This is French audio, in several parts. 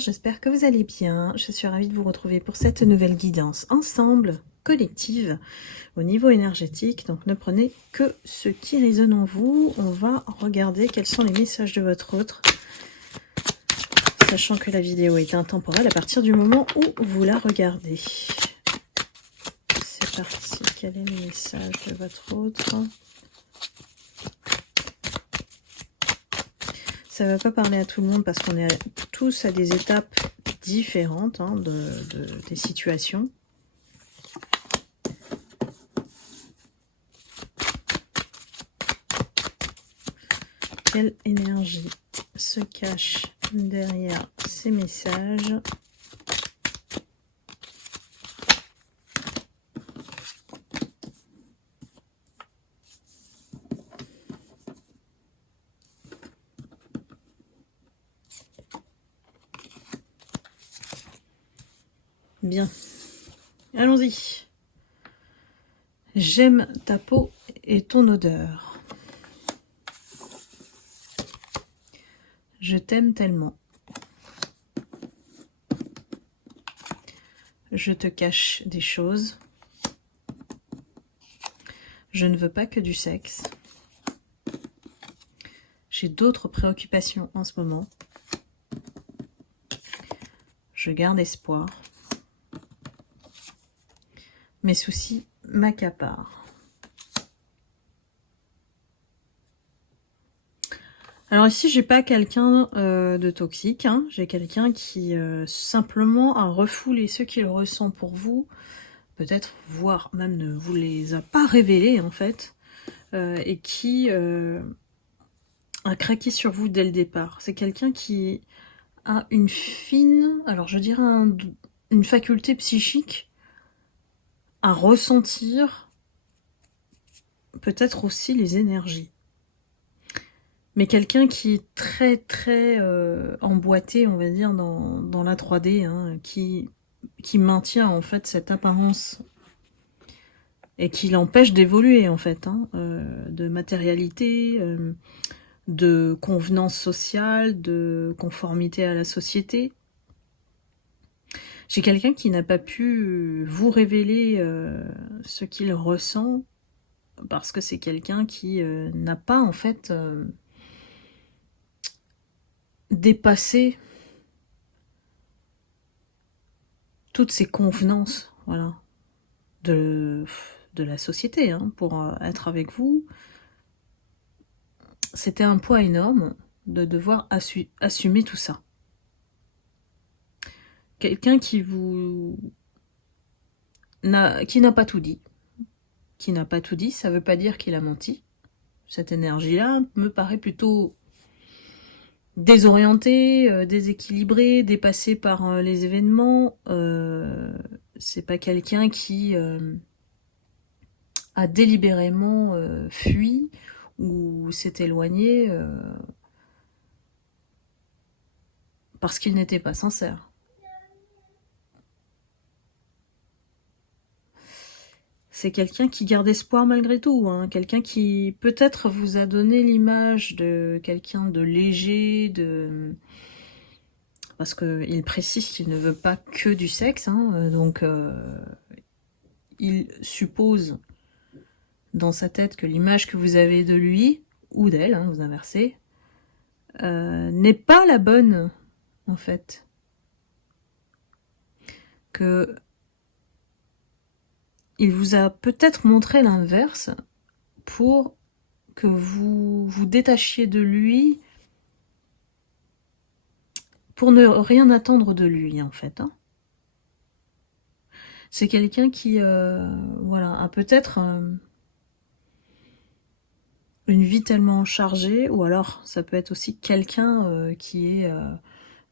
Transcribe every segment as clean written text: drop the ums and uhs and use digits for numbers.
j'espère que vous allez bien. Je suis ravie de vous retrouver pour cette nouvelle guidance ensemble, collective, au niveau énergétique. Donc ne prenez que ce qui résonne en vous. On va regarder quels sont les messages de votre autre, sachant que la vidéo est intemporelle à partir du moment où vous la regardez. C'est parti. Quel est le message de votre autre ? Ça ne va pas parler à tout le monde parce qu'on est tous à des étapes différentes hein, des situations. Quelle énergie se cache derrière ces messages ? Bien, allons-y. J'aime ta peau et ton odeur. Je t'aime tellement. Je te cache des choses. Je ne veux pas que du sexe. J'ai d'autres préoccupations en ce moment. Je garde espoir. Mes soucis m'accaparent. Alors ici, j'ai pas quelqu'un de toxique, hein. J'ai quelqu'un qui simplement a refoulé ce qu'il ressent pour vous, peut-être voire même ne vous les a pas révélés en fait, et qui a craqué sur vous dès le départ. C'est quelqu'un qui a une fine, alors je dirais une faculté psychique à ressentir peut-être aussi les énergies. Mais quelqu'un qui est très très emboîté, on va dire, dans la 3D, hein, qui maintient en fait cette apparence et qui l'empêche d'évoluer en fait, hein, de matérialité, de convenance sociale, de conformité à la société. J'ai quelqu'un qui n'a pas pu vous révéler ce qu'il ressent parce que c'est quelqu'un qui n'a pas en fait dépassé toutes ces convenances, voilà, de la société, hein, pour être avec vous. C'était un poids énorme de devoir assumer tout ça. Quelqu'un qui n'a pas tout dit. Qui n'a pas tout dit, ça ne veut pas dire qu'il a menti. Cette énergie-là me paraît plutôt désorientée, déséquilibrée, dépassée par les événements. C'est pas quelqu'un qui a délibérément fui ou s'est éloigné parce qu'il n'était pas sincère. C'est quelqu'un qui garde espoir malgré tout, hein. Quelqu'un qui peut-être vous a donné l'image de quelqu'un de léger, parce qu'il précise qu'il ne veut pas que du sexe, hein, donc il suppose dans sa tête que l'image que vous avez de lui, ou d'elle, hein, vous inversez, n'est pas la bonne, en fait. Que il vous a peut-être montré l'inverse pour que vous vous détachiez de lui, pour ne rien attendre de lui, en fait. Hein. C'est quelqu'un qui voilà, a peut-être une vie tellement chargée, ou alors ça peut être aussi quelqu'un qui est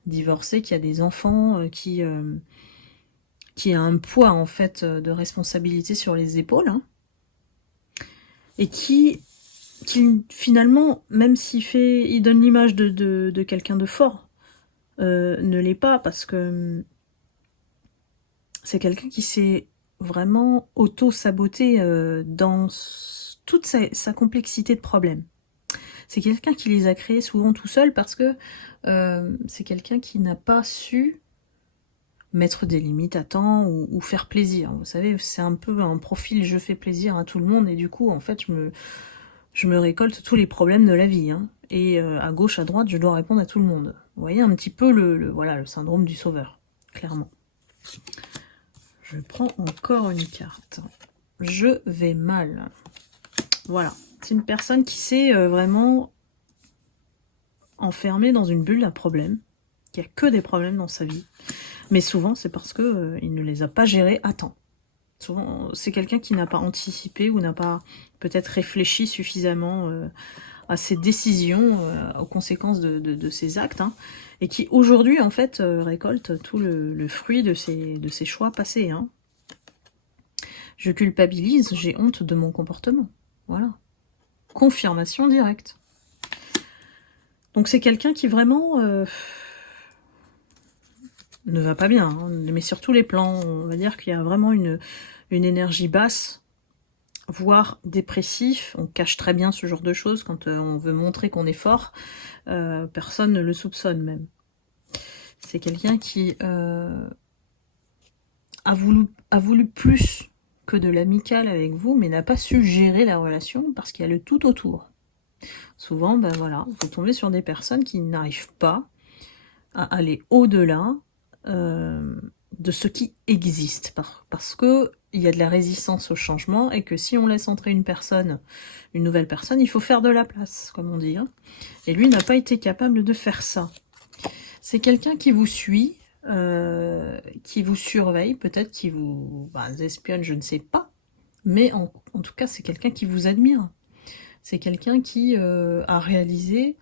divorcé, qui a des enfants, qui a un poids en fait de responsabilité sur les épaules, hein, et qui finalement, même il donne l'image de quelqu'un de fort, ne l'est pas, parce que c'est quelqu'un qui s'est vraiment auto-saboté dans toute sa complexité de problèmes. C'est quelqu'un qui les a créés souvent tout seul parce que c'est quelqu'un qui n'a pas su mettre des limites à temps ou faire plaisir. Vous savez, c'est un peu un profil je fais plaisir à tout le monde et du coup, en fait, je me récolte tous les problèmes de la vie. Hein. Et à gauche, à droite, je dois répondre à tout le monde. Vous voyez un petit peu voilà, le syndrome du sauveur, clairement. Je prends encore une carte. Je vais mal. Voilà. C'est une personne qui s'est vraiment enfermée dans une bulle à problèmes, qui a que des problèmes dans sa vie. Mais souvent, c'est parce que il ne les a pas gérés à temps. Souvent, c'est quelqu'un qui n'a pas anticipé ou n'a pas peut-être réfléchi suffisamment à ses décisions, aux conséquences de ses actes, hein, et qui aujourd'hui, en fait, récolte tout le fruit de ses choix passés. Hein. Je culpabilise, j'ai honte de mon comportement. Voilà. Confirmation directe. Donc c'est quelqu'un qui vraiment ne va pas bien, hein, mais sur tous les plans. On va dire qu'il y a vraiment une énergie basse, voire dépressif. On cache très bien ce genre de choses quand on veut montrer qu'on est fort. Personne ne le soupçonne même. C'est quelqu'un qui a voulu plus que de l'amical avec vous, mais n'a pas su gérer la relation parce qu'il y a le tout autour. Souvent, ben voilà, vous tombez sur des personnes qui n'arrivent pas à aller au-delà de ce qui existe, parce que il y a de la résistance au changement et que si on laisse entrer une nouvelle personne, il faut faire de la place, comme on dit. Hein. Et lui n'a pas été capable de faire ça. C'est quelqu'un qui vous suit, qui vous surveille, peut-être qui vous espionne, je ne sais pas, mais en tout cas, c'est quelqu'un qui vous admire. C'est quelqu'un qui a réalisé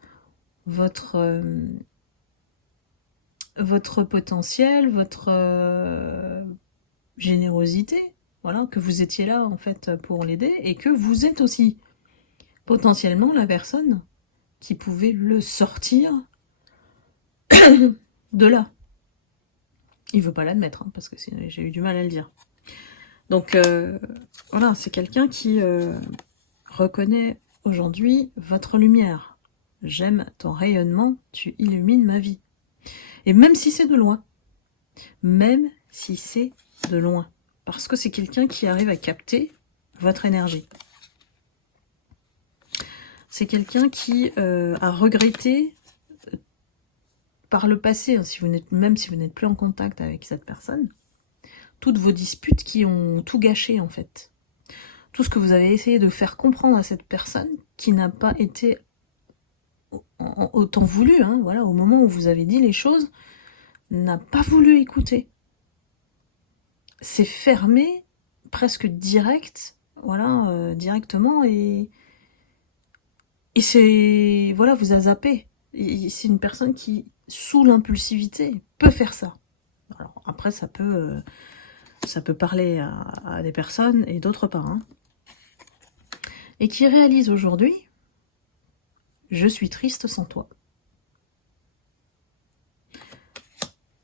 votre potentiel, votre générosité, voilà, que vous étiez là en fait pour l'aider et que vous êtes aussi potentiellement la personne qui pouvait le sortir de là. Il veut pas l'admettre, hein, parce que j'ai eu du mal à le dire. Donc voilà, c'est quelqu'un qui reconnaît aujourd'hui votre lumière. J'aime ton rayonnement, tu illumines ma vie. Et même si c'est de loin, même si c'est de loin, parce que c'est quelqu'un qui arrive à capter votre énergie. C'est quelqu'un qui a regretté par le passé, hein, même si vous n'êtes plus en contact avec cette personne, toutes vos disputes qui ont tout gâché en fait. Tout ce que vous avez essayé de faire comprendre à cette personne qui n'a pas été autant voulu, hein, voilà, au moment où vous avez dit les choses, n'a pas voulu écouter. C'est fermé, presque direct, voilà, directement, et c'est, voilà, vous a zappé. C'est une personne qui, sous l'impulsivité, peut faire ça. Alors après, ça peut parler à des personnes et d'autres pas. Hein. Et qui réalise aujourd'hui, je suis triste sans toi.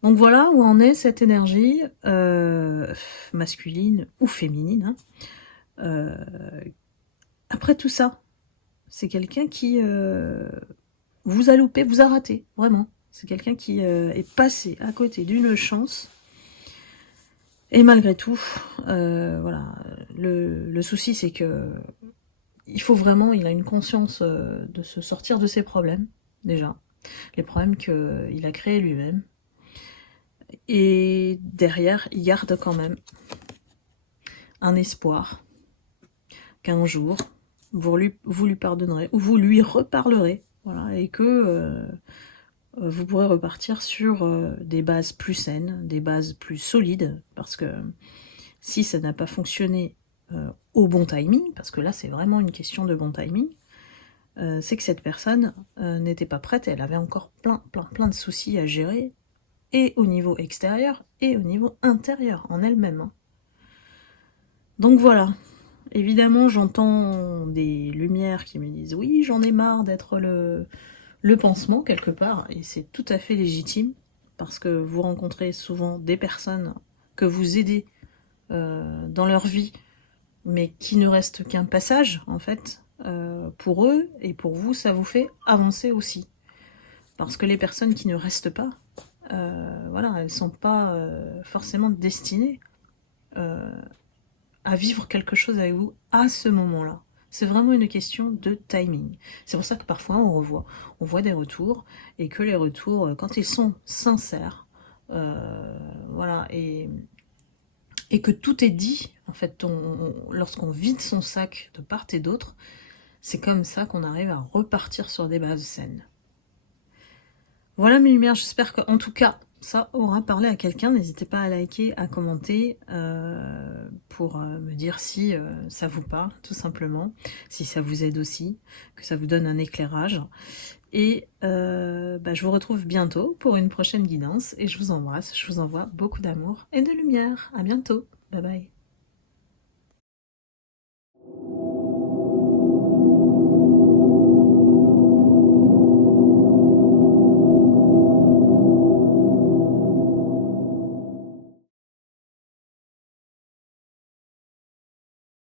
Donc voilà où en est cette énergie masculine ou féminine. Hein. Après tout ça, c'est quelqu'un qui vous a loupé, vous a raté, vraiment. C'est quelqu'un qui est passé à côté d'une chance. Et malgré tout, voilà, le souci c'est que il a une conscience de se sortir de ses problèmes, déjà. Les problèmes qu'il a créés lui-même. Et derrière, il garde quand même un espoir qu'un jour, vous lui pardonnerez, ou vous lui reparlerez, voilà, et que vous pourrez repartir sur des bases plus saines, des bases plus solides, parce que si ça n'a pas fonctionné au bon timing, parce que là c'est vraiment une question de bon timing, c'est que cette personne n'était pas prête, elle avait encore plein de soucis à gérer, et au niveau extérieur, et au niveau intérieur, en elle-même. Hein. Donc voilà, évidemment j'entends des lumières qui me disent « Oui, j'en ai marre d'être le pansement quelque part », et c'est tout à fait légitime, parce que vous rencontrez souvent des personnes que vous aidez dans leur vie, mais qui ne reste qu'un passage, en fait, pour eux et pour vous, ça vous fait avancer aussi. Parce que les personnes qui ne restent pas, voilà, elles ne sont pas forcément destinées à vivre quelque chose avec vous à ce moment-là. C'est vraiment une question de timing. C'est pour ça que parfois on voit des retours, et que les retours, quand ils sont sincères, voilà, et que tout est dit, en fait, lorsqu'on vide son sac de part et d'autre, c'est comme ça qu'on arrive à repartir sur des bases saines. Voilà mes lumières, j'espère qu'en tout cas, ça aura parlé à quelqu'un. N'hésitez pas à liker, à commenter, pour me dire si ça vous parle, tout simplement, si ça vous aide aussi, que ça vous donne un éclairage. Et je vous retrouve bientôt pour une prochaine guidance, et je vous embrasse, je vous envoie beaucoup d'amour et de lumière. À bientôt, bye bye.